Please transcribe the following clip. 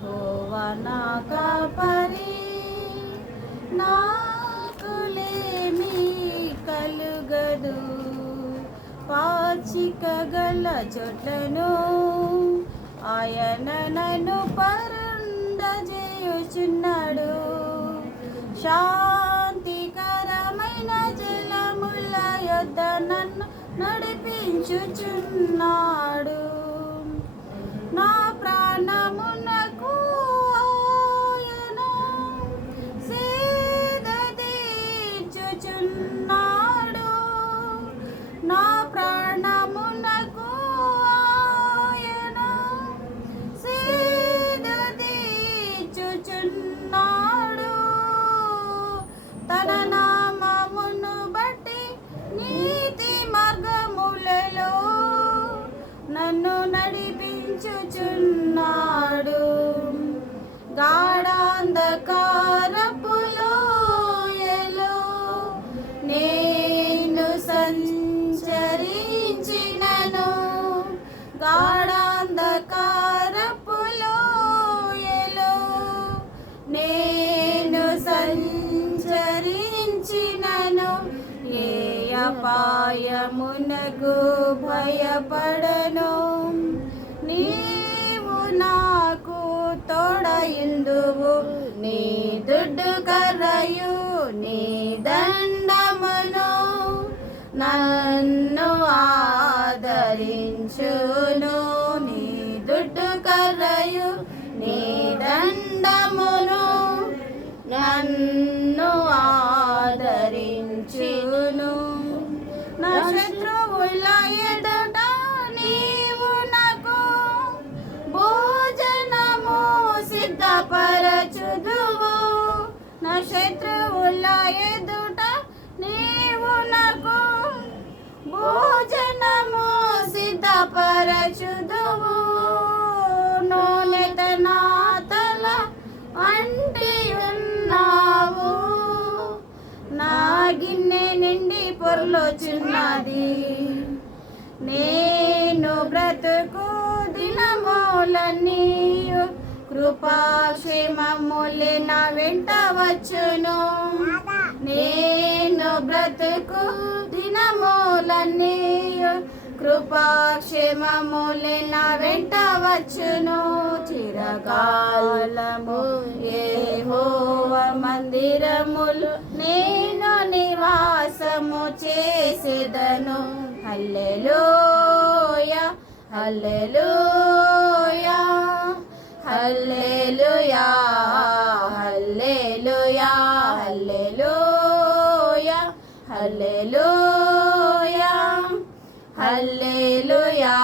యెహోవా నా కాపరి, నాకులేమీ కలుగదు. పాచిక గల చోట్లను ఆయన నన్ను పరుండజేయుచున్నాడు. శాంతికరమైన జలముల యొద్ద నన్ను నడిపించుచున్నాడు. నా ప్రాణమునకు ఆయన సేద తీర్చుచున్నాడు. నా ప్రాణమునకు ఆయన సేద తీర్చుచున్నాడు. తన నామమును బట్టి నీతి మార్గములలో నన్ను నడిపించుచున్నాడు. గాఢాంధకారపు లోయలో నేను సంచరించినను, గాఢాంధకారపు లోయలో నేను సంచరించినను, ఏ అపాయమునకు భయపడను. నీవు నాకు తోడయుందువు, నీ దుడ్డు కర్రయు నీ దండమును నన్ను ఆదరించును. నీ దుడ్డు కర్రయు నీ దండమును నన్ను ఆదరించును. నా శత్రువుల ఎదుట నీవు నాకు భోజనము సిద్ధపరచుదువు. నా శత్రువుల ఎదుట నీవు నాకు భోజనము సిద్ధపరచుదువు. నూనెత నా తల అంటి ఉన్నావు, నా గిన్నె నిండి పొర్లుచున్నది. నేను బ్రతుకు దినములన్నీయు కృపాక్షేమములే నా వెంట వచ్చును. నేను బ్రతుకు దినములన్నీయు కృపాక్షేమములే నా వెంట వచ్చును. చిరకాలము యెహోవా మందిరములు నేను నివాసము చేసేదను. హల్లెలూయా హల్లెలూయా హల్లెలూయా హల్లెలూయా హల్లెలూయా హల్లెలూయా హల్లెలూయా.